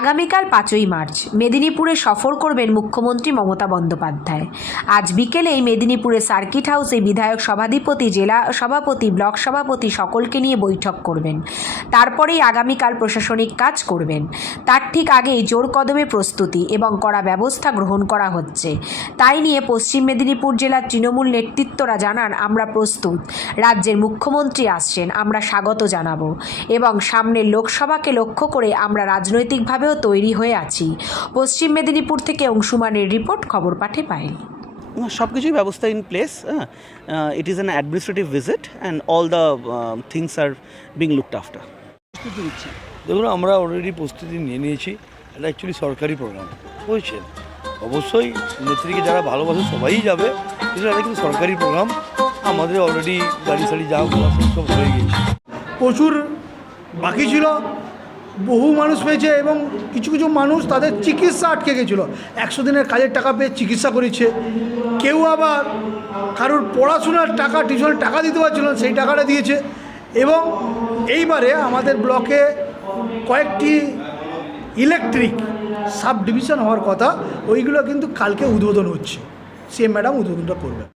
আগামীকাল পাঁচই মার্চ মেদিনীপুরে সফর করবেন মুখ্যমন্ত্রী মমতা বন্দ্যোপাধ্যায়। আজ বিকেলেই মেদিনীপুরে সার্কিট হাউসে বিধায়ক সভাধিপতি, জেলা সভাপতি, ব্লক সভাপতি সকলকে নিয়ে বৈঠক করবেন। তারপরেই আগামীকাল প্রশাসনিক কাজ করবেন। তার ঠিক আগেই জোর কদমে প্রস্তুতি এবং করা ব্যবস্থা গ্রহণ করা হচ্ছে। তাই নিয়ে পশ্চিম মেদিনীপুর জেলার তৃণমূল নেতৃত্বরা জানান, আমরা প্রস্তুত। রাজ্যের মুখ্যমন্ত্রী আসছেন, আমরা স্বাগত জানাব এবং সামনের লোকসভাকে লক্ষ্য করে আমরা রাজনৈতিকভাবেও তৈরি হয়ে আছি। পশ্চিম মেদিনীপুর থেকে অংশুমানের রিপোর্ট খবর পাঠে পাই সব কিছুই ব্যবস্থা in place it is an administrative visit and all the things are being looked after দেখুন আমরা অলরেডি প্রস্তুতি নিয়ে নিয়েছি। এটা অ্যাকচুয়ালি সরকারি প্রোগ্রাম বুঝছেন? অবশ্যই নেত্রীকে যারা ভালোবাসে সবাই যাবে। কিন্তু এটা কিন্তু সরকারি প্রোগ্রাম আমাদের অলরেডি গাড়ি সাড়ি যা সব হয়ে গিয়েছে। প্রচুর বাকি ছিল। বহু মানুষ পেয়েছে এবং কিছু কিছু মানুষ তাদের চিকিৎসা আটকে গেছিল। একশো দিনের কাজের টাকা পেয়ে চিকিৎসা করেছে। কেউ আবার কারোর পড়াশোনার টাকা, টিউশনের টাকা দিতে পারছিল না, সেই টাকাটা দিয়েছে। এবং এইবারে আমাদের ব্লকে কয়েকটি ইলেকট্রিক সাব ডিভিশন হওয়ার কথা, ওইগুলো কিন্তু কালকে উদ্বোধন হচ্ছে। সে ম্যাডাম উদ্বোধনটা করবে